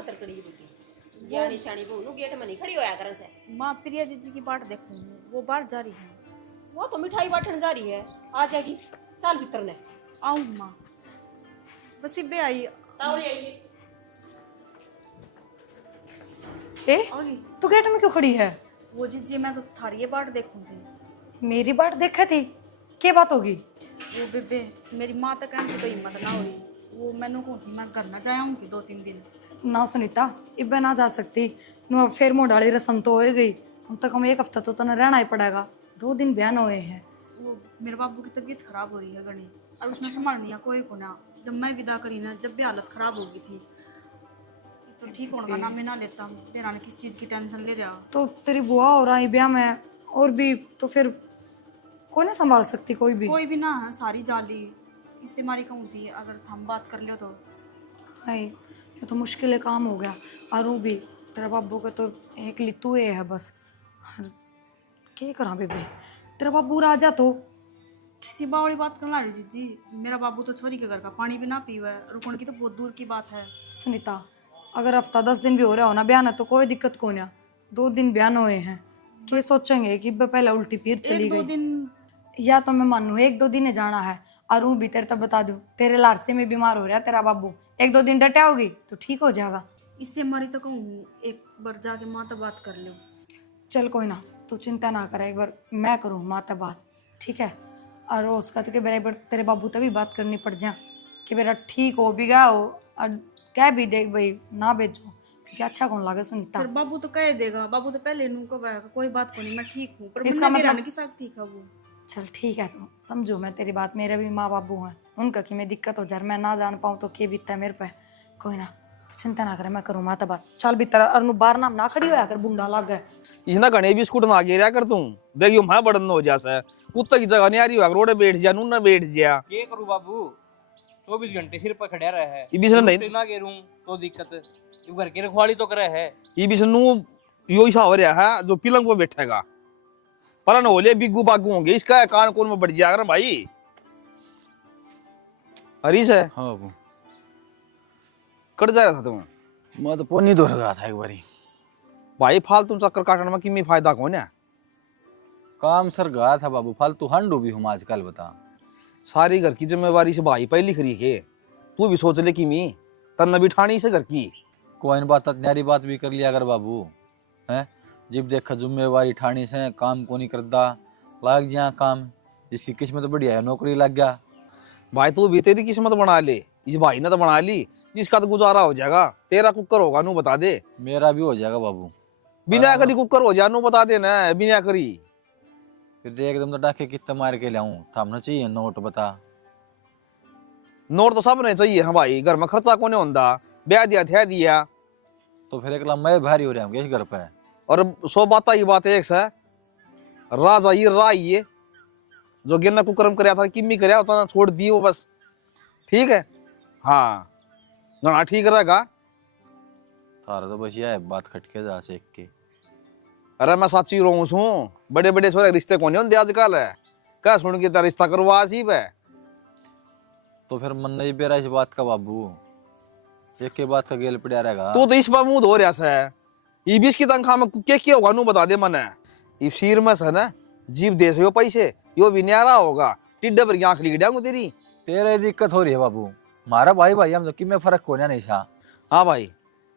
खतर कड़ी रुकी जानी शानी बहु गेट में नहीं खड़ी होया करन से। माँ प्रिया दीदी की बाट देखूंगी, वो बाहर जा रही है। वो तो मिठाई बांटने जा रही है, आ जाएगी। चल भीतर ने आऊँ माँ, बस इब्बे आई। तावड़ी आई ए तू गेट में क्यों खड़ी है? वो जीजी मैं तो थारी बाट देखूंगी। मेरी बाट देखा थी, क्या बात होगी? वो बेबे मेरी माँ तक तो हिम्मत ना हुई, वो मैनू को मैं घर ना जाऊंगी 2-3 दिन। ना सुनीता, इब्बे ना जा सकती। नु अब फिर मोडाली रस्म तो हो गई, कम से कम एक हफ्ता तो तने रहना ही पड़ेगा। 2 दिन बयान हुए हैं। वो मेरे बाबू की तबीयत खराब हो रही है गणी, और उसने संभालनी है कोई को ना। जब मैं विदा करी ना, जब भी हालत खराब हो गई थी, तो ठीक होने का नाम मैं ना लेता। तेरा किस चीज़ की टेंशन ले रहा? तो तेरी बुआ हो रहा है ब्याह में, और भी तो फिर कौन नहीं संभाल सकती? कोई भी ना है, सारी जाली इससे मारी कहूँ थी। अगर हम बात कर लियो तो हाय, ये तो मुश्किल काम हो गया। अरू भी तेरा बाबू का तो एक लितू है बस। क्या करा बेबे, तेरा बाबू राजा तो किसी बावड़ी बात करना रही जीजी। मेरा बाबू तो छोरी के घर का पानी भी ना पीवा है, रुकने की तो बहुत दूर की बात है। सुनीता, अगर हफ्ता 10 दिन भी हो रहा हो ना बयान है तो कोई दिक्कत कौन है। 2 दिन बयान हुए हैं, क्या सोचेंगे कि पहले उल्टी पीर चली गई। 1-2 दिन या तो मैं मानू 1-2 दिन जाना है। और भी तेरे तो बता दूं, तेरे लारसे में बीमार हो रहा है तेरा बाबू। 1-2 दिन डटा होगी तो ठीक हो जाएगा। इससे मारी तो कहूँ एक बार जाके माँ तो बात कर लो। चल कोई ना, तू चिंता ना कर, एक बार मैं करूँ माँ तब बात, ठीक है? और उसका तो कि बराबर तेरे बाबू तभी बात करनी पड़ जा कि मेरा ठीक हो भी गया हो, और कह भी देख भाई ना भेजो, क्योंकि अच्छा कौन लगे सुनीता। फिर बाबू तो कह देगा, बाबू तो पहले नू कहेगा कोई बात को नहीं मैं ठीक हूँ, पर इसका मतलब मतलब के साथ ठीक है वो। चल ठीक है, तो समझो मैं तेरी बात, मेरे भी माँ बाबू हैं, उनका कि मैं दिक्कत हो जाए मैं ना जान पाऊँ तो क्या बीतता है मेरे पे। कोई ना, तो चिंता ना करे, मैं करूँ माँ तब बात। चल भी तेरा अरनू बार नाम ना खड़ी होया कर, बुंदा लग गए। इसना घने बिस्कुट ना गिरा कर तू, देखियो मैं बड़न हो जासा कुत्ते की जगह नहीं आ रही है, रोड बैठ जा नू ना बैठ जा। ये करूं बाबू, 24 घंटे सिर पर खड़ा रहा है। ये भी नहीं ना गेरूं तो दिक्कत, ये घर की रखवाली तो करे है। ये भी नू यो ऐसा हो रहा है जो पलंग पे बैठेगा, पर न होले बिगू बागू होंगे, इसका कान कौन में बढ़ जाएगा भाई। हरीश है? हाँ बाबू। कट जा रहा था तुम? मैं तो पोनी दो रहा था एक बारी। भाई फालतू चक्कर काटने में किमी फायदा कौन है? काम सर गया था बाबू, फालतू हंडू भी हूँ आजकल। बता, सारी घर की जिम्मेवारी से भाई पहली खरी है, तू भी सोच ले कि मी तन भी ठानी से घर की। कोई बात न्यारी बात भी कर लिया अगर बाबू है। जब देखा जिम्मेवारी ठानी से काम को नहीं करता, लाग जा काम, जिसकी किस्मत बढ़िया है नौकरी लग गया। भाई तू भी तेरी किस्मत बना ले, इस भाई ने तो बना ली, जिसका तो गुजारा हो जाएगा। तेरा कुकर होगा नू बता दे। मेरा भी हो जाएगा बाबू, बिना करी कुकर हो जा नू बता दे ना, बिना करी। फिर एकदम तो डाके कितना मार के लाऊं, थामना चाहिए नोट। बता, नोट तो सब ने चाहिए। हाँ भाई, घर में खर्चा कोने होंदा, ब्याह दिया थे दिया तो फिर एक लम्बा भारी हो रहा हूँ इस घर पे। और 100 बात की बात एक से राजा ये राय जो गिरना कुकरम कराया था किम्मी कराया उतना छोड़ दिए वो बस, ठीक है? हाँ ना ठीक रहेगा। थारा तो बस यह बात खटके जा से के। अरे मैं साची रहूं हूँ, बड़े बड़े सोरे रिश्ते कौन होंगे आजकल है, क्या सुन के तेरा रिश्ता करवा सीब है। तो फिर मन नहीं बेरा इस बात का बाबू, एक के बात का गेल पड़ा रहेगा। तो इस बार मुंह धो रहा है, ये बीस की तनख्वाह में क्या होगा नू बता दे मने। इस शीर में से ना जीव दे से पैसे यो भी न्यारा होगा, टिड्डे पर आंख लिख डांगू तेरी। तेरे दिक्कत हो रही है बाबू, मारा भाई भाई हम तो कि में फर्क को नहीं सा। हाँ भाई,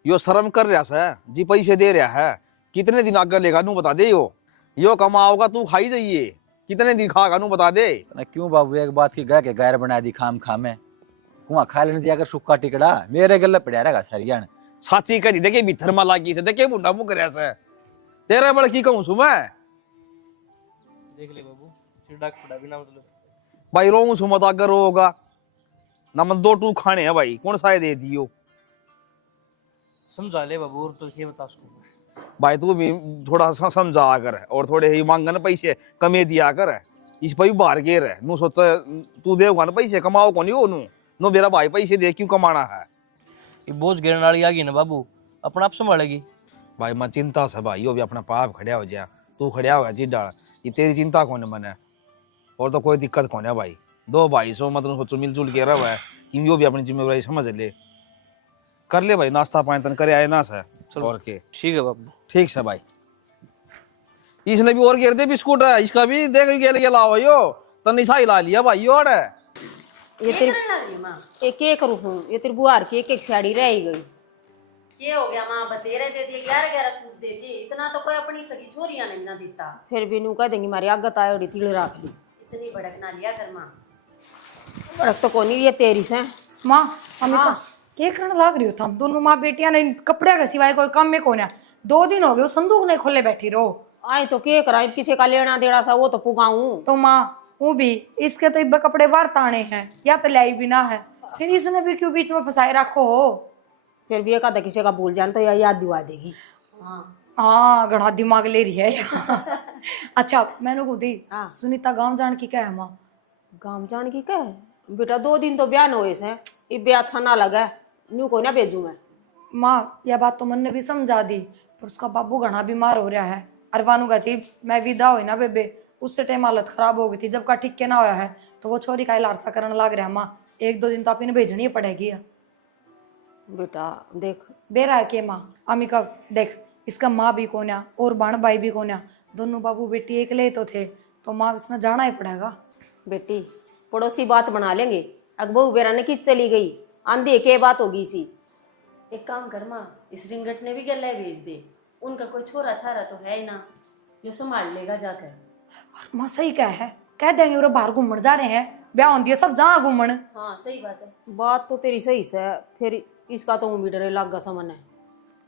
यो शर्म कर रहा है जी, पैसे दे रहा है, कितने दिन आगे लेगा नू बता दे। यो कमाओगा तू खाई जाइए, कितने दिन खागा नू बता दे। क्यों बाबू एक बात की गाय के गायर बना दी खाम खामे, कुआं खा लेने दिया कर सुक्का टिकड़ा मेरे गले पड़ा रहेगा सरियान। साची करी देखे भीतर में लागी से देखे मुंडा मुंह कर से तेरे बड़ की कहूं सु मैं। देख ले बाबू, सिर डाक पड़ा बिना मतलब। भाई रोऊं सु मत अगर होगा ना, मन 2 टू खाने हैं भाई, कौन सा दे दियो। समझा ले बाबू, और तो ये बता उसको। भाई तू भी थोड़ा समझा कर, और थोड़े ही मांगन पैसे कमे दिया कर, इस पर बाहर गेर है नू सोच तू देगा ना पैसे, कमाओ कौन हो नू नो मेरा भाई पैसे दे क्यों कमाना है। ये बोझ गिरने वाली आ गई ना बाबू, अपना आप संभालेगी। भाई मैं चिंता से भाई यो भी अपना पाप खड़िया हो जा, तू खड़िया हो जिड्डा, ये तेरी चिंता कौन मने, और तो कोई दिक्कत कौन है भाई। 2 भाई सो मतलब सोचो मिलजुल के रहो है कि यो भी अपनी जिम्मेवारी समझ ले। कर ले भाई नाश्ता पानी तन करे आए ना से चलो। और के ठीक है बाबू। ठीक से भाई। इसने भी और गिर दे बिस्कुट है इसका भी देख के लाओ यो तनी सा ला लिया भाई और ये तेरी माँ एक एक करूँ हूँ ये तेरी बुआर की एक साड़ी रह ही गई। ये हो गया माँ बतेरे दे दिए 11-11 सूट दे दिए इतना तो कोई अपनी सगी छोरियां ने ना देता। फिर भी नू कह देंगी मारी आगत आयो डी तिल रख ली। इतनी भड़क ना लिया कर माँ। भड़क तो कोनी ये तेरी से माँ अमिता क्या करने लाग रही हो तुम दोनों माँ बेटियां ने कपड़े के सिवाय कोई काम में कौन है 2 दिन हो गए वो संदूक नहीं खोले बैठी रहो। आए तो के करा किसी का लेना देना सा वो तो पुगाऊं। तो माँ वो भी इसके तो इब्बे कपड़े बाहर ताने हैं या तो लाई भी ना है फिर इसने भी क्यों बीच में फंसाए रखो हो। फिर भी एक आधा किसी का भूल जान तो या याद दिवा देगी। हाँ घड़ा दिमाग ले रही है। अच्छा मैंने को दी हाँ। सुनीता गांव जान की क्या है माँ। गांव जान की क्या है बेटा 2 दिन तो बयान हुए से इब्बे अच्छा ना लगा नू को ना भेजू मैं। माँ यह बात तो मन ने भी समझा दी पर उसका बाबू घना बीमार हो रहा है अरवानू कहती मैं विदा हुई ना बेबे उससे टाइम हालत खराब हो गई थी जब का ठीक के ना होया है तो वो छोरी का लारसा करने लग रहा है। माँ 1-2 दिन तो आप इन्हें भेजनी ही पड़ेगी। बेटा देख बेरा है के माँ अमिका देख इसका माँ भी कोन्या और बाण भाई भी कोन्या दोनों बाबू बेटी एक ले तो थे तो माँ इसने जाना ही पड़ेगा। बेटी पड़ोसी बात बना लेंगे अकबू बेरा ने किस चली गई आंधी के बात होगी सी। एक काम कर माँ इस रिंगट ने भी गला भेज दे उनका कोई छोरा छारा तो है ही ना जो संभाल लेगा जाकर। और माँ सही क्या है कह देंगे वो बाहर घूमने जा रहे हैं ब्याह होती है सब जहाँ घूमन। हाँ सही बात है। बात तो तेरी सही से फिर इसका तो भी डरे लग समन है।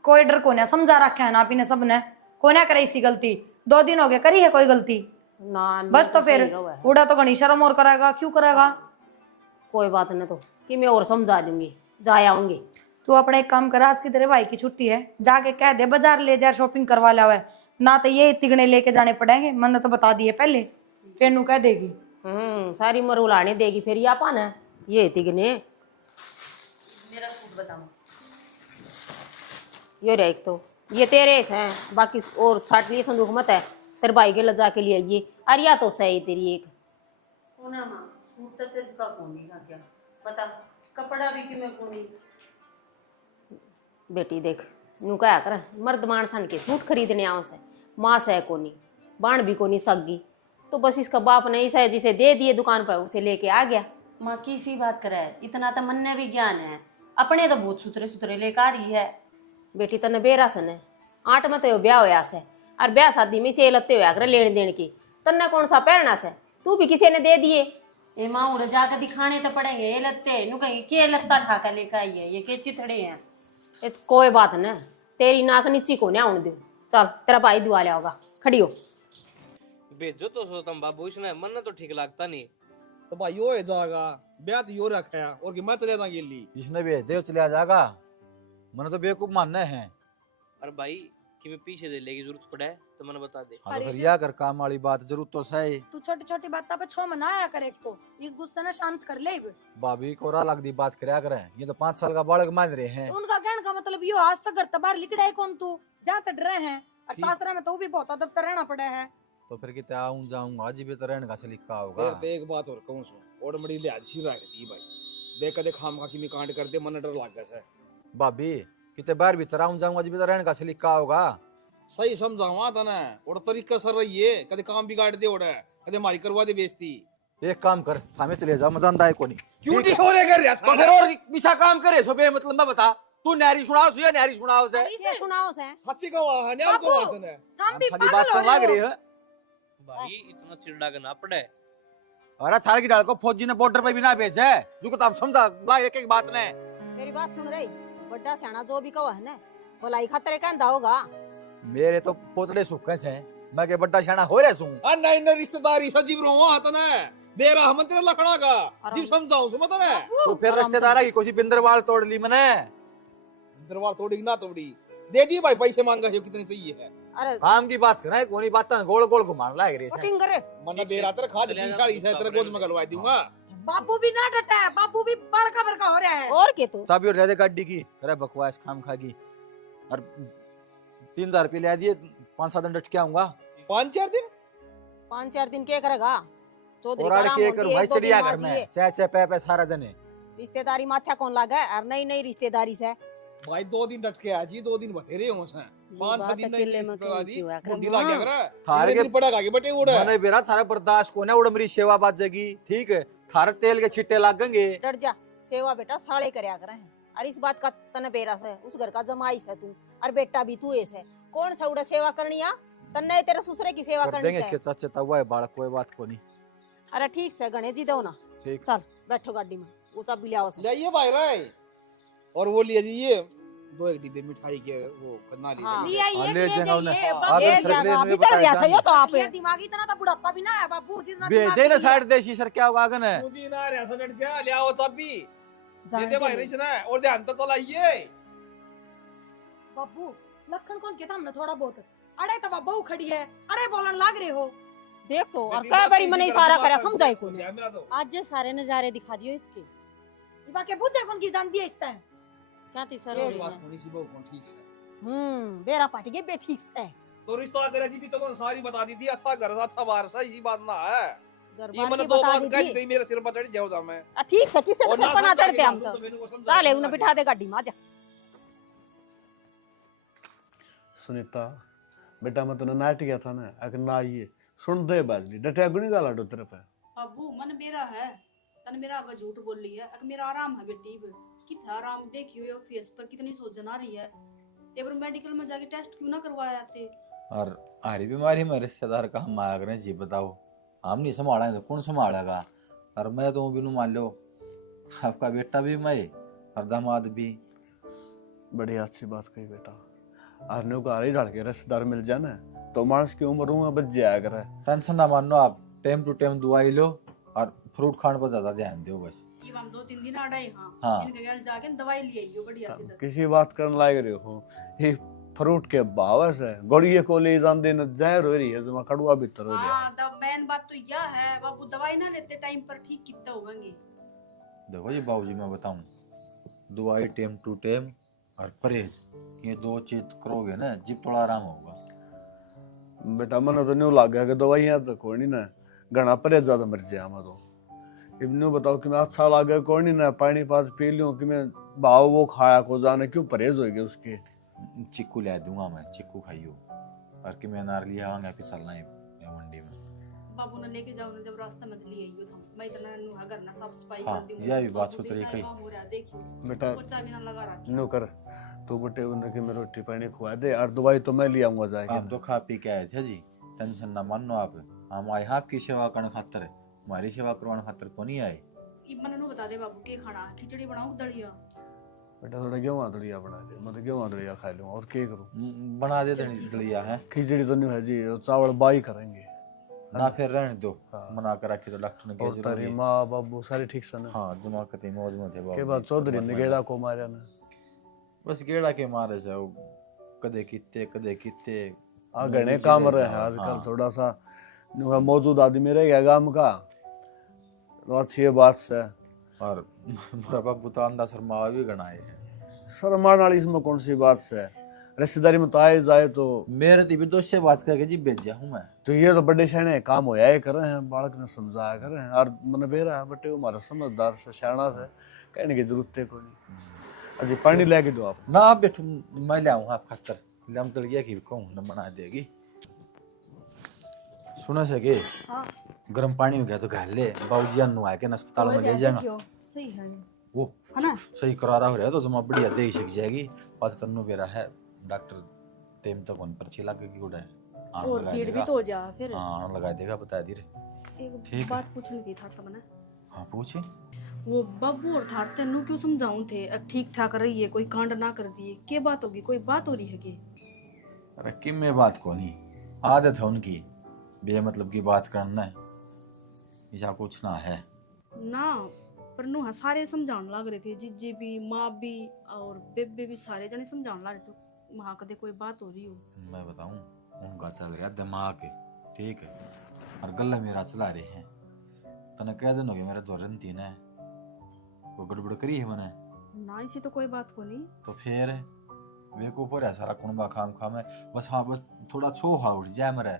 कोई डर को नहीं समझा रखा है ना आप इन्हें सबने को ना करे इसी गलती 2 दिन हो गए करी है कोई गलती ना बस तो फिर उड़ा तो गणी शर्म और करेगा क्यों करेगा। कोई बात नहीं तो कि मैं और समझा दूंगी जाया आऊंगी। तू अपने एक काम कर आज की तेरे भाई की छुट्टी है जाके कह दे बाजार ले जा शॉपिंग करवा लिया है ना तो ये तिगने लेके जाने पड़ेंगे मैंने तो बता दिए पहले फिर नू कह देगी। सारी उम्र उलाने देगी फिर ये अपन है ये तिगने मेरा सूट बताओ। ये रे एक तो ये तेरे हैं बाकी और छाट लिए संदूक मत है तेरे भाई के लजा के लिए ये अरिया तो सही तेरी एक होना माँ सूट तो चल का कोनी का क्या पता कपड़ा भी कि मैं कोनी। बेटी देख नू क्या कर मर्द मानसन के सूट खरीदने आओ से माँ से कोनी बाण भी कोनी सगी तो बस इसका बाप ने ऐसा है जिसे दे दिए दुकान पर उसे लेके आ गया। माँ किसी बात करे इतना तो मन में भी ज्ञान है अपने तो बहुत सुथरे सुथरे लेकर आ रही है। बेटी तने बेरा सन है 8 में तो ब्याह होया से और ब्याह शादी में से लत्ते होया करे लेने देने की तन्ने कौन सा पहनना से तू भी किसी ने दे दिए। ए माँ उड़ जाकर दिखाने तो पड़ेंगे ये लत्ते नु कहीं के लत्ता ढाका लेकर आई है ये के चिथड़े हैं। कोई बात न तेरी नाक नीची को नहीं आने दे चल तेरा भाई दुआ लिया होगा खड़ी हो। भेजो तो सो तुम बाबू इसने मन तो ठीक लगता नहीं। तो भाई यो जाएगा ब्याह तो यो रखा है और कि मैं चले जाऊंगी ली इसने भेज दे चले जाएगा मैंने तो बेवकूफ मानना है। और भाई कि मैं पीछे दे लेगी जरूरत पड़े तो मैंने बता दे। हाँ तो फिर या कर काम वाली बात जरूरत तो सही तू छोटी छोटी बात पे छो मना आया कर एक तो इस गुस्से ने शांत कर ले। भाभी कोरा लग दी बात करया करें ये तो 5 साल का बालक मान रहे हैं। उनका कहने का मतलब यो आज तक घर बाहर लिखड़ा है कौन तू जहाँ तक डरे हैं और सासरा में तो भी बहुत अदब तो रहना पड़ा है। तो फिर कितना आऊं जाऊंगा आज भी तो रहने का से लिखा होगा। फिर तो एक बात और कहूं सो और बड़ी लिहाज सी रखती भाई देख कदे खाम खा की में कांड कर दे मन डर लग गया से भाभी कितने बार भीतर आऊं जाऊंगा आज भी तो रहने का से लिखा होगा। सही समझावा था ना और तरीका सर रही है कदे काम बिगाड़ दे ओड़ा कदे मारी करवा दे बेइज्जती। एक काम कर थामे चले जा मजा आए कोनी क्यों नहीं हो रे कर रहा तो फिर और बिछा काम करे सो बे मतलब मैं बता तू नारी सुनाओ या नारी सुनाओ से इसे सुनाओ से सच्ची कहो हने आपको बात है हम भी खाली बात पागल तो हो लग रहे रही हो। है। भाई इतना चिड़ना करना पड़े। अरे थार की डाल को फौजी ने बॉर्डर पे भी ना भेजे जो को तुम समझा ला एक एक बात ने मेरी बात सुन रही बड़ा सियाना जो भी कहो है ना भलाई खतरे कहंदा होगा। मेरे तो पोतड़े सुखे से मैं के बड्डा शाना हो रहे सू आ नहीं ना रिश्तेदारी सजीव रहो हां तो ना बेरा हम तेरे लखड़ा का जीव समझाऊं सो मत ना तो फिर रिश्तेदारा की कोसी बिंदरवाल तोड़ ली मैंने दरबार तोड़ी ना तोड़ी दे दी भाई पैसे मांगा है कितने चाहिए है अरे काम की बात करें कोनी बात गोल गोल घुमान लाग रही है कटिंग करे मन बेरा तेरे खाद चले जा, 20 तेरे गोद में गलवा दूंगा। बापू भी ना डटा है बापू भी बड़का बड़का हो रहा है। और के तू चाबी और दे गाड़ी की अरे बकवास खाम खागी और 3000 रुपये ले दिए 5-7 दिन डट के आऊंगा 5-4 दिन 5-4 दिन के करेगा चौधरी और का आड़ राम के होती कर है, भाई एक दो चढ़िया दिन घर में माजिए। चे चे पे सारा दिन रिश्तेदारी में अच्छा कौन लगा है और नई नई रिश्तेदारी से भाई 2 दिन डट के आ जी, 2 दिन बतेरे हो से 5-6 दिन अकेले में नहीं कौन सी हुआ कर मुंडी लाग गया करे थारे थारे के दिन पड़ेगा के बटे उड़े मैंने बेरा थारे बर्दाश्त को ना उड़ मेरी सेवा बात जगी, ठीक है? थारे तेल के छिट्टे लागेंगे। डर जा, सेवा बेटा साले करया करे हैं। अरे इस बात का तने बेरा से उस घर का जमाई से तू, और बेटा भी तू ऐसे कौन सा उड़ा सेवा करनी आ? तन्ने तेरे ससुरे की सेवा कर करनी देंगे से। इसके चाचा तवा है बालक, कोई बात को नहीं। अरे ठीक से गणेश जी दो ना, ठीक। चल बैठो गाड़ी में, वो चाबी ले आओ से। लाइए भाई रे, और वो लिए जी ये 2 डिब्बे मिठाई के वो करना हाँ। लीजिए। हाँ, ले जाएगा उन्हें। ये आगे सर ले अभी मुझे चल गया बताया सही हो तो आप ये दिमागी तरह तो बुढ़ापा भी ना है बाबू, जितना बे दिमाग दे ना नहीं है। साइड देसी सर क्या होगा आगे ने? मुझे ना रे सनट जा ले आओ चाबी जाने दे भाई दे। रे सुना और ध्यान तो चलाइए। बाबू लखन कौन कहता हमने थोड़ा बहुत, अरे तो बाबू खड़ी है, अरे बोलन लाग रहे हो। देख तो और कई बारी मैंने इशारा करया समझाई को नहीं। मेरा तो आज जे सारे नजारे दिखा दियो इसके। इबा के पूछे कौन की जान दिया इस टाइम। क्या तीसर हो रही बात है? होनी सी बहुत ठीक से बेरा पाटी के बे ठीक से। तो रिश्ता करे जी भी तो सारी बता दी थी, अच्छा घर अच्छा बाहर सा इसी बात ना है। घर ये बार मैंने की 2 बता बात दी कह थी। दी मेरे सिर पर चढ़ जाओ था मैं। ठीक से किसे और से पना चढ़ते हम तो। समझा चले उन्हें बिठा दे गाड़ी में, आजा। सुनीता बेटा मैं तने नाट गया था ना, अगर ना ये सुन दे बाजली डटिया गुनी गाला डो तेरे पे। अबू मन बेरा है, तन मेरा आगे झूठ बोल रही है। अगर मेरा आराम है बेटी, कितना आराम देखी हो फेस पर, कितनी सोजन आ रही है। एक बार मेडिकल में जाके टेस्ट क्यों ना करवाया थे? और हरी बीमारी में रिश्तेदार का हम आया करें जी, बताओ हम नहीं संभाला तो कौन संभालेगा? और मैं तो बिनु मान लो आपका बेटा भी मैं और दामाद भी। बड़ी अच्छी बात कही बेटा, आरने को ही ढाल के रिश्तेदार मिल जाए ना तो मानस की उम्र में बच जाया करे। टेंशन ना मानो आप, टाइम टू टाइम दवाई लो और फ्रूट खाने पर ज्यादा ध्यान दो बस। कि हम 2-3 दिन आ गए। हाँ, हाँ। इनके घर जाके दवाई ले आइयो बढ़िया से। किसी बात करने लायक रहे हो, ये फ्रूट के भाव से गड़िए को ले जान देना जहर हो रही है, जमा कड़वा भीतर हो गया। हाँ, मेन बात तो यह है बाबू, दवाई ना लेते टाइम पर ठीक कितना होंगे। देखो जी बाबूजी मैं बताऊं, दवाई टाइम टू टाइम और परहेज, ये 2 चीज करोगे ना जीप थोड़ा आराम होगा। बेटा मन तो नहीं लग गया कि दवाइयां तो कोई नहीं ना, घना परहेज ज्यादा मर जाए मैं तो। इब्नू बताओ कि मैं अच्छा लगे कोई नहीं ना, पानी पास पी लूं कि मैं भाव वो खाया को जाने क्यों परहेज हो गए उसके। चिक्कू ला दूंगा मैं, चिक्कू खाइयो और कि मैं नार लिया आऊंगा फिसलना है मंडी में। बाबू ने लेके जाओ ना, जब रास्ते में ले आइयो था। मैं इतना नुहा करना साफ सफाई हाँ, कर दूं। यह भी बात सुथरी कही। देखियो बेटा पोछा भी ना लगा रखी। नो कर तू बटे उन्हें कि मैं रोटी पानी खुआ दे और दवाई तो मैं ले आऊंगा जाके। आप तो खा पी के आए थे जी, टेंशन ना मानो आप। हम आए आपकी सेवा करने खातर, हमारी सेवा करवाने खातर को नहीं आए। मन नु बता दे बाबू के खाना, खिचड़ी बनाऊं दलिया? बेटा थोड़ा गेहूं आदड़िया बना दे, मैं तो गेहूं आदड़िया खा लूंगा और क्या करूं। बना दे दलिया है, खिचड़ी तो नहीं है जी, चावल बाई करेंगे ना फिर रहने दो। हाँ। मना कर रखी तो डॉक्टर ने और कहा तारी जरूरी। माँ बाबू सारे ठीक से ना? हाँ जमा कती मौज में थे के बाद चौधरी ने गेड़ा को मारा ना? बस गेड़ा के मारे से वो कदे कित्ते आ घने काम रहे हैं आजकल, थोड़ा सा मौजूद आदमी रह गया गांव का, तो अच्छी बात से। और मेरा बाबू तो अंधा शर्मा भी गणाए हैं। शर्मान वाली इसमें कौन सी बात से, रिश्तेदारी में तो आए जाए तो। मेरे तो भी दोस्त से बात करके जी भेजा हूँ मैं। तो ये तो बड़े शहने काम होया है कर रहे हैं, बालक ने समझाया कर रहे हैं और मन बेरा है बटे हमारा समझदार से शाना से कहने की जरूरत है कोई नहीं। अजी पानी लेके दो आप। ना आप बैठो, मैं ले आऊँ आप खातर ले हम तड़िया की कहूँ न बना देगी। सुना सके गर्म पानी में गया तो घाल ले, बाबूजी अन्नू आए के अस्पताल में ले जाएगा। सही है वो है ना? सही करारा हो रहा है तो जमा बढ़िया दे सीख जाएगी। पास तन्नू बेरा है डॉक्टर टेम तक उन पर्ची लगेगी उड़ा और भीड़ भी तो हो जा फिर। हाँ लगा देगा बता दी रे। एक ठीक बात पूछनी थी था तमने। हाँ पूछे। वो बाबू और थार तेनू क्यों समझाऊं थे, अब ठीक ठाक रही है, कोई कांड ना कर दिए। के बात होगी, कोई बात हो रही है के? अरे किम में बात को नहीं, आदत है उनकी बे मतलब की बात करना है, ऐसा कुछ ना है ना। पर नु सारे समझाने लग रहे थे, जीजे भी माँ भी और बेबे भी, सारे जने समझाने लग रहे थे वहाँ कदे कोई बात हो रही हो। मैं बताऊं उनका चल रहा दिमाग ठीक है और गला मेरा चला रहे हैं। तने कह दिन हो गया मेरा धोरन तीन है, कोई गड़बड़ करी है मैंने ना, इसी तो कोई बात को नहीं। तो फिर वे को ऊपर है सारा कुनबा खाम खाम है बस। हाँ बस थोड़ा छो हा उठ जाए मेरा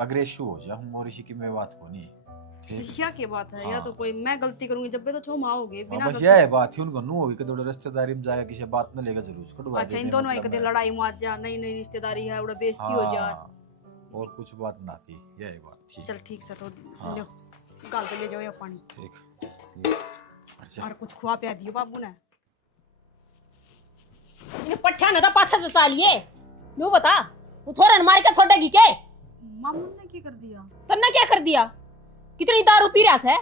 अग्रेसो हो जाए हम और इसी की मैं बात को नहीं क्या की बात है, या तो कोई मैं गलती करूंगी जब भी तो छो माँ होगी बिना बस यह बात थी उनको नू होगी कि थोड़ा रिश्तेदारी में जाएगा किसी बात में लेगा जरूर कटवा अच्छा इन दोनों एक लड़ाई मुआवजा नई नई रिश्तेदारी है उड़ा बेइज्जती हो जा। और कुछ बात ना थी, यही बात थी। चल ठीक से तो हाँ। लो गाल पे ले जाओ ये पानी ठीक ये, अच्छा और कुछ खुआ पिया दियो बाबू ने। इन्हें पट्ठा न था पाछा से चालिए नु बता वो छोरा ने मार के छोड़ेगी के मामू ने क्या कर दिया? तन्ना क्या कर दिया? कितनी दारू पी रहा है?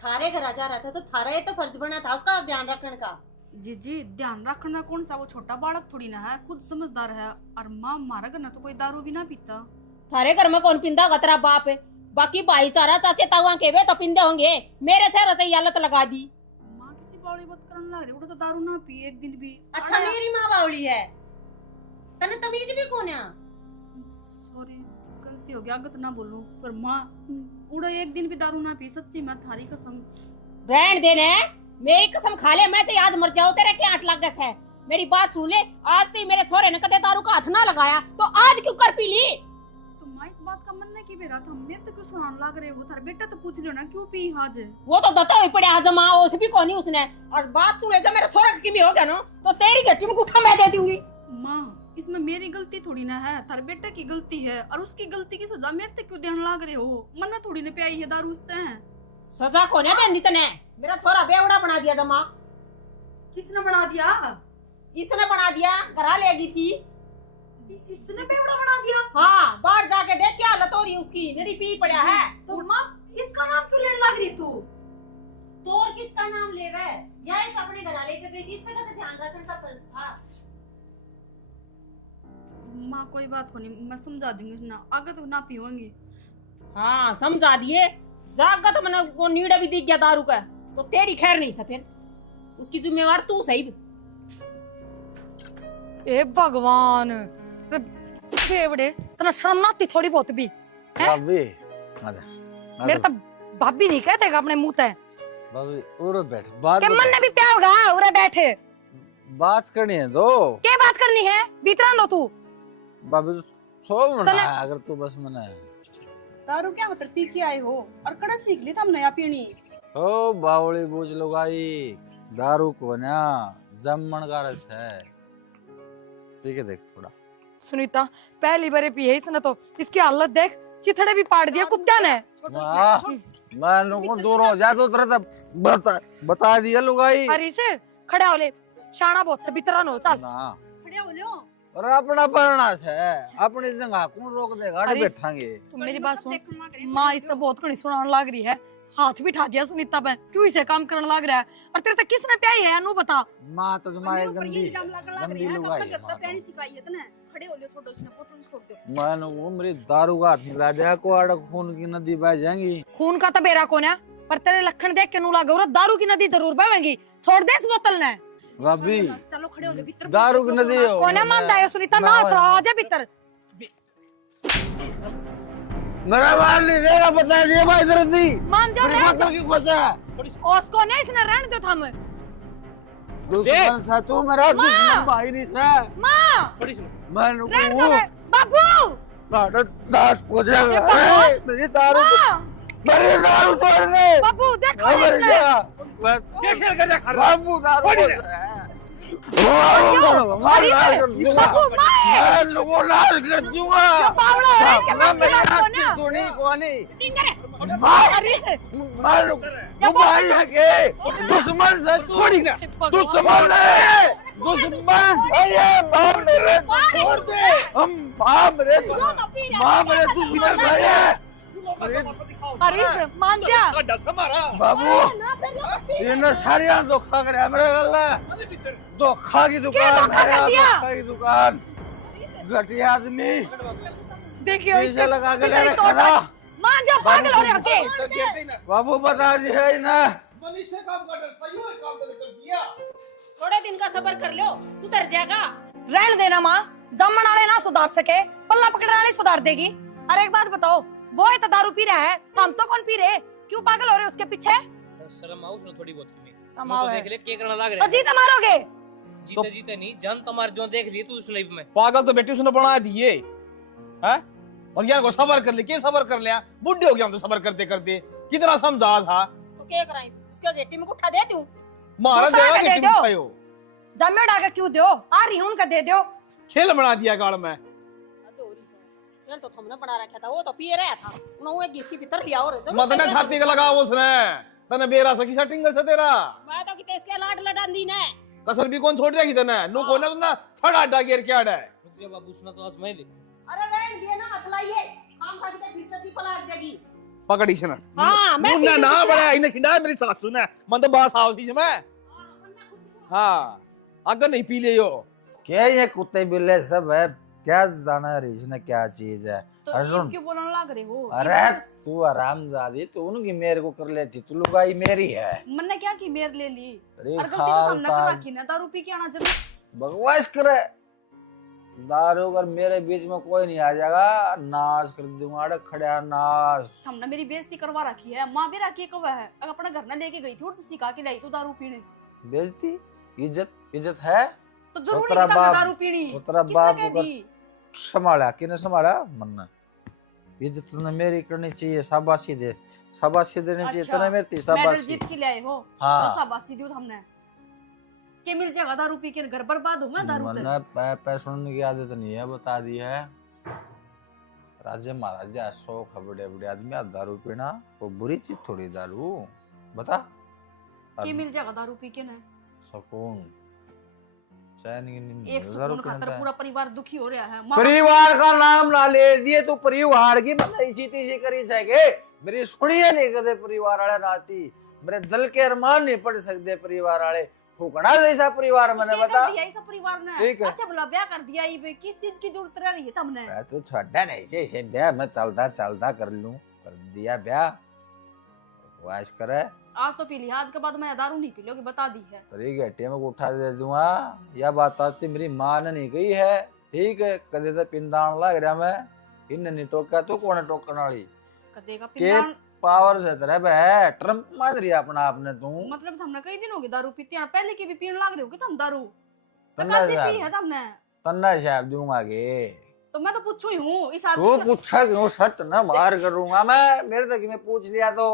थारे घर आ जा रहा था तो थारा ये तो फर्ज बना था उसका ध्यान रखने का। जी ध्यान रखना कौन सा, वो छोटा बालक थोड़ी ना है, खुद समझदार है। और माँ मारा घर ना तो कोई दारू भी ना पीता। थारे घर में कौन पिंदा होगा? तेरा बाप है। बाकी भाईचारा चाचे तावा के वे तो पिंदे होंगे, मेरे से रचई हालत लगा दी। माँ किसी बावली बात करने लग रही, वो तो दारू ना पी एक दिन भी। अच्छा मेरी माँ बावली है, तने तमीज भी कौन है? सॉरी गलती हो गया, आगत ना बोलूं, पर माँ उड़ा एक दिन भी दारू ना पी, सच्ची मैं थारी कसम। रहन देने, मेरी कसम खा ले, मैं चाहे आज मर जाऊं, तेरे क्या आठ लग गए है। मेरी बात सुन ले, आज तो मेरे छोरे ने कदे दारू का हाथ ना लगाया तो आज क्यों कर पी ली? तो माँ इस बात का मन नहीं की बेरा था, मेरे तो क्यों सुनाने लग रहे हो? थारे बेटा तो पूछ लियो ना क्यों पी आज। वो तो दता हुई पड़े आज माँ, उस भी कोनी उसने। और बात सुन ले, जब मेरे छोरे की भी हो गया ना तो तेरी गट्टी में गुठा मैं दे दूंगी। माँ इसमें मेरी गलती थोड़ी ना है, थारे बेटे की गलती है, और उसकी गलती की सजा मेरे तक क्यों देने लग रहे हो? मन्ना थोड़ी ने पियाई है दारू उसते हैं। सजा कोने देंदी तने? मेरा छोरा बेवड़ा बना दिया जमा। किसने बना दिया? इसने बना दिया, घरा लेगी थी। इसने बेवड़ा बना दिया? हाँ, बाहर जाके देख क्या हालत हो रही उसकी, मेरी पी पड़ा है। तो माँ इसका नाम क्यों लेने लग रही तू? तो और किसका नाम लेवे? जाए तो अपने घर लेके गई थी, इससे का तो ध्यान रखने का फर्ज था। माँ कोई बात को नहीं, मैं समझा दूंगी ना, आगे तो ना पीऊंगी। हाँ समझा दिए, जागा तो मैंने वो नीड़ा भी दिख गया दारू का, तो तेरी खैर नहीं सफेर, उसकी जिम्मेवार तू सही। ए भगवान, बेवड़े तना शर्म ना आती थोड़ी बहुत भी? भाभी मेरे तो भाभी नहीं कहते अपने मुंह ते। भाभी उरे बैठ, बात के मन ने भी प्या होगा, उरे बैठे बात करनी है तो। क्या बात करनी है? भीतर लो तू। भाभी तो सो मना अगर तू बस मना है। दारू क्या मतलब पी के आए हो, और कड़ा सीख ली तुमने या पीनी? ओ बावली बूझ लुगाई, दारू को ना जमन का रस है। ठीक है देख थोड़ा। सुनीता पहली बार पी है इसने तो, इसकी हालत देख, चिथड़े भी पाड़ दिया कुत्ते ने। मैं को दूर हो जा तो तरह बता दिया लुगाई। अरे से खड़ा हो ले, शाना बहुत से भीतर नो चल। ना खड़े हो लियो। और अपना परनाश है, अपनी जगह कौन रोक देगा? अरे बैठांगे। तुम मेरी बात सुन, माँ इस तो बहुत कड़ी सुनाने लग रही है, हाथ भी ठा दिया सुनीता पे, क्यों इसे काम करने लग रहा है? और तेरे तक किसने प्याई है नू बता? माँ तो तुम्हारी गंदी लुगाई। खड़े हो लियो, छोड़ो इसने, बोतल छोड़ दो। मैं वो मेरी दारू का हाथ मिला दिया को अड़क खून की नदी बह जाएंगी। खून का तो बेरा कौन है, पर तेरे लक्षण देख के नू लगा और दारू की नदी जरूर बहेगी। छोड़ दे इस बोतल ने। भाभी चलो खड़े हो ले, भीतर दारू की नदी हो कौन है मानदा है सुनीता? ना उतरा, आ जा भीतर। मेरा मार नहीं देगा, बता दिए भाई दर्दी। मान जा रे, बोतल की कोसा उसको नहीं, इसने रहने दो थम। दुश्मन था तू, मेरा दुश्मन भाई नहीं था। माँ थोड़ी सी मैं रहने दो रे, बाबू। दास हो जाएगा। बाबू। मेरी दारू माँ मेरी दारू तोड़ दे। बाबू देखो मर इसने। गया। क्या खेल कर रहा है? बाबू दारू छोड़ हो दे। जाए। अरे से बाबू माँ मैं लोगों नाश कर दूंगा। जो बावड़ा हो रहा है इसके ना पास मेरी में आँख रखो ना। सुनी कौनी अरे से मार तू भाई है के दुश्मन से छोड़ी ना। दुश्मन है, दुश्मन है ये। बाप मेरे छोड़ दे, हम बाप मेरे दुश्मन है ये। अरे से मान जा डस मारा बाबू ये न सारिया धोखा करे मेरे गल्ला। धोखा की दुकान धोखा कर है, दिया? धोखा की दुकान। घटिया आदमी देखियो पैसे इसके लगा के ले कितनी रखा चोट था। है। मान जा, पागल हो रहे हो के? बाबू बता दिया ही ना। थोड़े दिन का सबर कर लो, सुधर जाएगा। रहने देना माँ, जमन वाले ना सुधार सके, पल्ला पकड़ने वाले सुधार देगी। अरे एक बात बताओ, वो ही तो दारू पी रहा है, तो हम तो कौन पी रहे? क्यों पागल हो रहे हो उसके पीछे? शर्म आओ उसने थोड़ी बहुत की। हम तो आओ देख ले के करना लग तो रहा है। जीत मारोगे। जीते जीते नहीं, जान तुम्हारे जो देख लिए तू उस लाइफ में। पागल तो बेटी उसने बना दिए हैं, और यार को सबर कर ले, क्या सबर कर लिया? बुढ़े हो गया हम तो सबर करते करते। कितना समझा था तो क्या कराई उसके गेटी में उठा दे तू मारा दूसरा देगा का दे कि दो। तुम खायो जमे डाके क्यों दो आ रही हूं उनका दे दो। खेल बना दिया गाड़ में। अदोरी से यार तो हमने बना रखा था वो तो पिए रहा था उन्होंने किसकी भीतर लिया और मदने छाती का लगा उसने तने बेरा सकी सेटिंग से तेरा मैं तो किते इसके लाड लडान दी ने कसर भी कौन छोड़ रही तने नु कोने तुमने थड़ा अड्डा गिर के आड़ा है। रुक जा बाबू सुना तो आज मैं ले अरे रहन दिए ना अखलाइए काम खा के भीतर ची पलाक जगी पकड़ी से ना हां मैं मुन्ना ना बड़ा इने खिंडा मेरी सासू ने मन तो बास आवसी से मैं हां अगर नहीं पी लियो क्या ये कुत्ते बिल्ले सब है, क्या जाना रीछ ने क्या चीज है। तो अरे सुन, क्यों बोलने लग रहे हो? अरे तू आरामजादी, तू उनकी मेरे को कर लेती, तू लुगाई मेरी है। मैंने क्या की मेर ले ली? अरे और गलती तो हमने कर रखी ना, दारू पी के आना जरूर। बकवास करे, दारू अगर मेरे बीच में कोई नहीं आ जाएगा नाश कर दूंगा। अरे खड़ा नाश, हमने मेरी बेइज्जती करवा रखी है, माँ भी रखी कब है। अगर अपना घर न लेके गई थी और तो सिखा के लाई तू दारू पीने। बेइज्जती, इज्जत है तो जरूरी तेरा नहीं था बाप- दारू पीनी। तेरा किसने बाप कह को दी? संभाला किने संभाला मन्ना। इज्जत ने मेरी करनी चाहिए, शाबाशी दे, शाबाशी देनी चाहिए। अच्छा, तने मेरी मेडल शाबाशी। जीत के ले आए हो हाँ। तो शाबाशी दियो हमने। के मिल जाएगा दारू पी के घर बर्बाद हो मैं दारू मन्ना पैसे सुनने की आदत नहीं है, बता दी है। राजे महाराजा शौक है बड़े बड़े आदमी, दारू पीना वो बुरी चीज थोड़ी। दारू बता के मिल जाएगा दारू पी के ना। सुकून चैन की नींद एक दारू सुकून पीने खातर का। पूरा परिवार दुखी हो रहा है। परिवार का नाम ना ले दिए तू, परिवार की मतलब इसी तीसी करी सके। मेरी सुनिए नहीं कदे परिवार वाले नाती, मेरे दिल के अरमान नहीं पढ़ सकते परिवार वाले। फूकना जैसा परिवार मैंने बता दिया इस परिवार ने। ठीक है। अच्छा भला ब्याह कर दिया ये भी, किस चीज की जरूरत रह रही है तुमने? तू छोड़ा नहीं से ब्याह मैं चलता कर लूं, कर दिया ब्याह। वाश करे आज तो पी लिया, आज के बाद मैं दारू नहीं पी लोगी, बता दी है। तेरी घटे में उठा दे दूंगा। यह बात आती मेरी माँ ने नहीं कही है, ठीक है। कदे से पिंदान लग रहा मैं, इन नहीं टोका तो कौन है टोकन वाली? कदेगा के पिंडान पावर से तेरे बे ट्रम्प मान रही है अपना आपने तू। मतलब हमने कई दिन हो गए दारू पीते हैं, पहले की भी पीने लग रहे हो कि तुम दारू? तो तन्ना कल से साहब। पी है तुमने? तन्ना साहब दूंगा गे। तो मैं तो पूछू ही हूँ इस आदमी तू से- पूछा क्यों? सच न मार करूंगा मैं, मेरे तक में पूछ लिया तो।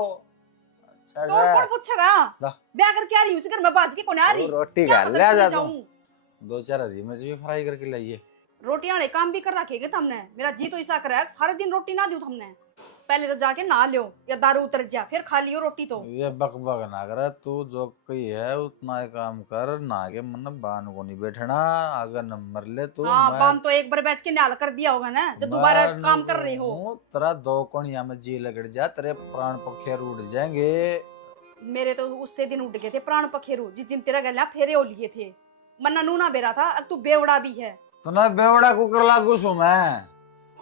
अच्छा तो और कौन पूछेगा? ला। ब्याह करके आ रही हूँ उसी घर में, बाज के कौन आ रही? तो रोटी क्या खा पता ले चले जा जाऊं? तू। 2-4 हरी मिर्च भी फ्राई करके लाइए। रोटियां वाले काम भी कर रखेगे तुमने। मेरा जी तो ऐसा करे सारे दिन रोटी ना दियो तुमने। पहले तो जाके नहा लियो या दारू उतर जा, फिर खा लियो रोटी। तो ये बक बक ना करे तू, जो कही है उतना ही काम कर। ना के मन बान को नहीं बैठना, अगर नंबर ले तू। हाँ, मैं- बान तो एक बार बैठ के न्याल कर दिया होगा ना, जब दोबारा मैं काम कर रही हो। हूँ, तेरा 2 कोनिया में जी लगड़ जा, तेरे प्राण पखेर उड़ जाएंगे। मेरे तो उससे दिन उठ गए थे प्राण पखेरु, जिस दिन तेरा गला फेरे हो लिए थे। मन्ना नूना बेरा था, अब तू बेवड़ा भी है। तूने बेवड़ा कुकर लागू सु मैं,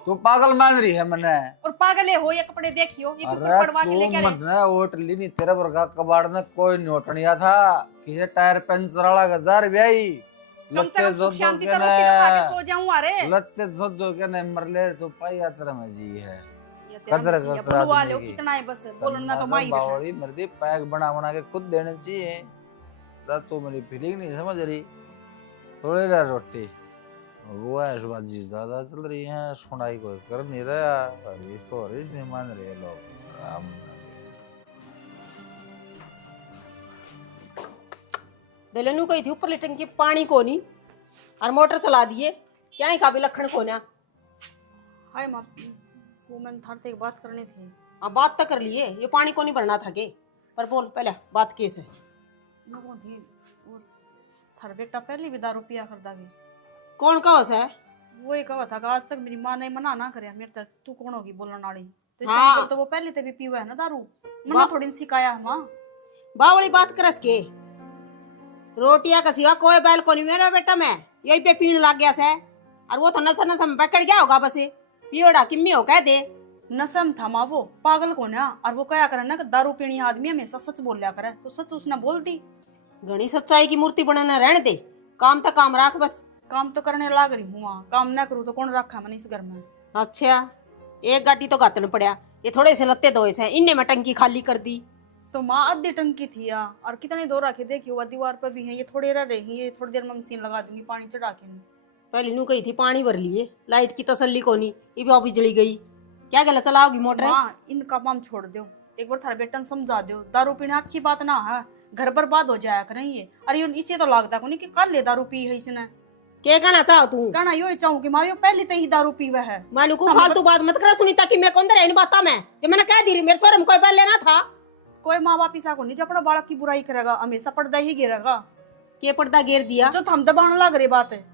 तू पागल मान रही है मने। और पागले हो, ये कपड़े देखियो, ये कुकर अरे पड़वा के तू लेके आ रहे। मने ओट ली नहीं, तेरे वर्गा कबाड़ ने कोई नोटनिया था। किसे टायर पंचर वाला गजार ब्याई कम से कम सुख शांति तो रोटी तो खा के सो जाऊं। अरे लत्ते धो के ने मर ले तू पाई यात्रा में जी है। ये तेरा कदर मर्जी है, कदर बुलवा आदमी लो की। कितना है, बस बोलना तो माई रखा। बावड़ी मर्दी पैक बना के खुद देने चाहिए। तू मेरी फीलिंग नहीं समझ रही। थोड़ी ला रोटी वो है बाजी ज्यादा चल रही है, सुनाई कोई कर नहीं रहा। अभी इसको नहीं मान रहे लोग। राम दलनू कही थी ऊपर लेटन के पानी को नहीं और मोटर चला दिए, क्या ही काबिल लखन को ना। हाय माँ, वो मैंने थारते एक बात करनी थी। अब बात तो कर लिए, ये पानी को नहीं भरना था के, पर बोल पहले बात केस है। मैं कौन थी? वो थार बेटा पहले भी दारू पिया करता भी। कौन कहो से? वो ही कहा था कि आज तक मेरी माँ ने मना ना करे मेरे तक। तू कौन होगी बोलने वाली? तो इसका हाँ। मतलब तो वो पहले से भी पीवा है ना दारू। मना थोड़ी ने सिखाया है माँ। बावली बात करस के रोटियां का सिवा कोई बैल को नहीं मेरा बेटा, मैं यही पे पीने लग गया से। और वो तो नशा नशा में पकड़ गया होगा बस, पियोड़ा किम्मी हो कह दे। नशम था माँ, वो पागल कौन है? और वो क्या करे ना कि दारू पीनी आदमी हमेशा सच बोल लिया करे, तो सच उसने बोल दी। घनी सच्चाई की मूर्ति बनाना रहने दे, काम तो काम राख बस। काम तो करने लाग रही हूँ वहाँ, काम ना करूँ तो कौन रखा मैंने इस घर में? अच्छा, एक गाटी तो गातन पड़ा, ये थोड़े से लत्ते धोए से इनने में टंकी खाली कर दी। तो माँ आधी टंकी थी यार, और कितने दो रखे देखियो, वो दीवार पर भी है। ये थोड़े रह रही, ये थोड़ी देर में मशीन लगा दूंगी पानी चढ़ा के। पहले नू कही थी पानी भर लिए, लाइट की तसल्ली को नहीं, ये भी बिजली गई, क्या गला चलाओगी मोटर? माँ इनका काम छोड़ दो, एक बार थारे बेटा ने समझा दो, दारू पीना अच्छी बात ना है, घर बर्बाद हो जाया करें ये। अरे इसे तो लगता को नहीं कि कल ले दारू पी है इसने। के कहना चाहो तू? कहना यो चाहूँ कि माँ यो पहले तो ही दारू पीवा है। मालू को फालतू बात मत करा सुनीता कि मैं कौन दे इन बातों में कि मैंने कह दी मेरे छोरे में कोई बैल लेना था। कोई माँ बाप ऐसा को नहीं जो अपना बालक की बुराई करेगा, हमेशा पर्दा ही गिरेगा। के पर्दा गिर दिया जो थम दबाने लग रही बात है,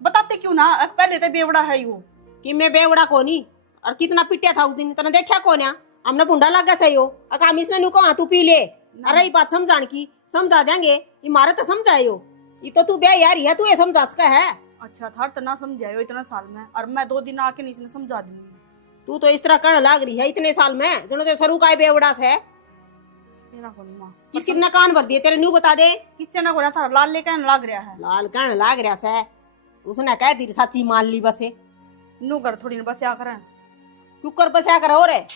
बताते क्यों ना? पहले तो बेवड़ा है यो कि मैं बेवड़ा को नहीं और कितना पिटिया था उस दिन, तने देखा को ना हमने पुंडा लग गया सही हो। अकाम इसने नु को तू पी ले। अरे ये बात समझाने की समझा देंगे, इमारत तो समझाए हो, ये तो तू बे यार है, तू ये समझा सका है। अच्छा था तो ना समझायो इतना साल में, और मैं 2 दिन आके नहीं समझा दूंगी। तू तो इस तरह कहने लाग रही है इतने साल में, जनो तो शुरू का ही बेवड़ा से। मेरा को नहीं माँ, किसकी अपना कान भर दिए तेरे न्यू बता दे। किससे ना कोना था लाल लेकर लग रहा है। लाल कहने लाग रहा से, उसने कह दी सच्ची मान ली बसे। नू घर थोड़ी ना बस या करें। कुकर बसा कर हो रे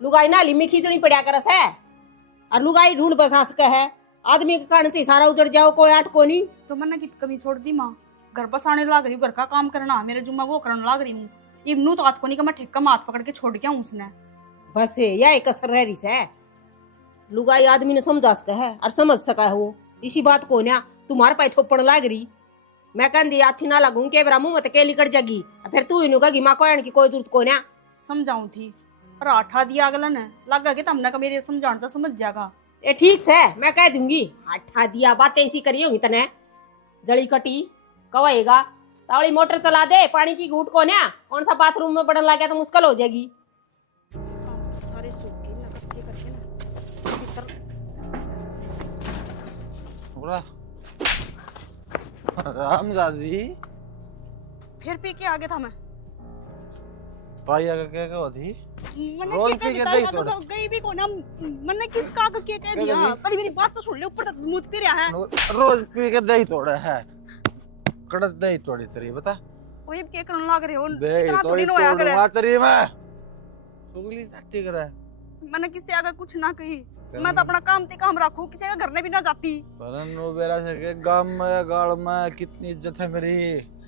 लुगाई नाली में खींचनी पड़ा कर है, और लुगाई ढूंढ बसा सके है। आदमी के कारण से सारा उजड़ जाओ, कोई आट को नहीं। तो मैंने कित कमी छोड़ दी माँ, घर बसाने लग रही हूँ, घर का काम करना मेरे जुम्मा वो करने लग रही हूँ। इब्नू तो हाथ को नहीं कि मैं ठेका में हाथ पकड़ के छोड़ गया हूँ उसने। बस यह एक असर रह रही है, लुगाई आदमी ने समझा सका है और समझ सका है वो। इसी बात को ना तुम्हारे पाई थोपड़ लाग रही, मैं कह दी अच्छी ना लगूं के बरा मुंह मत के लिकड़ जागी, फिर तू इनु कही मां कोयन की कोई जरूरत को ना। समझाऊं थी पर आठा दिया अगला ने लगा के तमने का मेरे समझाने तो समझ जाएगा। ए ठीक से मैं कह दूंगी, आठा दिया बातें ऐसी करी होगी तने जड़ी कटी कवेगा। तावड़ी मोटर चला दे, पानी की घूट को ना कौन सा बाथरूम में पड़ने लगा तो मुश्किल हो जाएगी। सारे सूख के करके पूरा रामजादी फिर पी के आगे था मैं। पाई आगे क्या होती मैंने रोज क्या पी के कह दही दिया तोड़े। तो गई भी को ना, मैंने किस का के कह दिया? पर मेरी बात तो सुन ले, ऊपर तक मुंह पे रहा है। रोज पी के दही तोड़े है, कड़क दही तोड़ी तेरी बता। ओए के करन लाग रहे हो, दही इतना तोड़ी थोड़ी होया करे। तोड़वा तेरी मैं सुगली सट्टी करे। मैंने किसी आगे कुछ ना कही, मैं तो अपना काम ते काम रखूं, किसी का घर में भी ना जाती। परनु बेरा से के गांव में गाड़ में कितनी इज्जत है मेरी,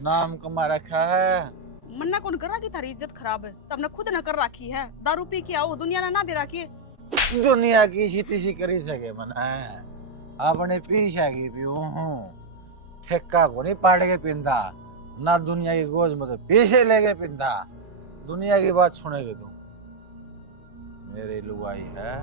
नाम कमा रखा है। मन्ना कौन करा कि थारी इज्जत खराब है, तब ने खुद न कर रखी है। दारू पी के आओ, दुनिया ने ना भी रखी। दुनिया की सीती सी करी सके मना अपने पीछे की पीऊ हूँ, ठेका को नहीं पाड़ के पिंदा ना, दुनिया की गोज मतलब पीछे लेके पिंदा। दुनिया की बात सुनेगी तू, मेरी लुगाई है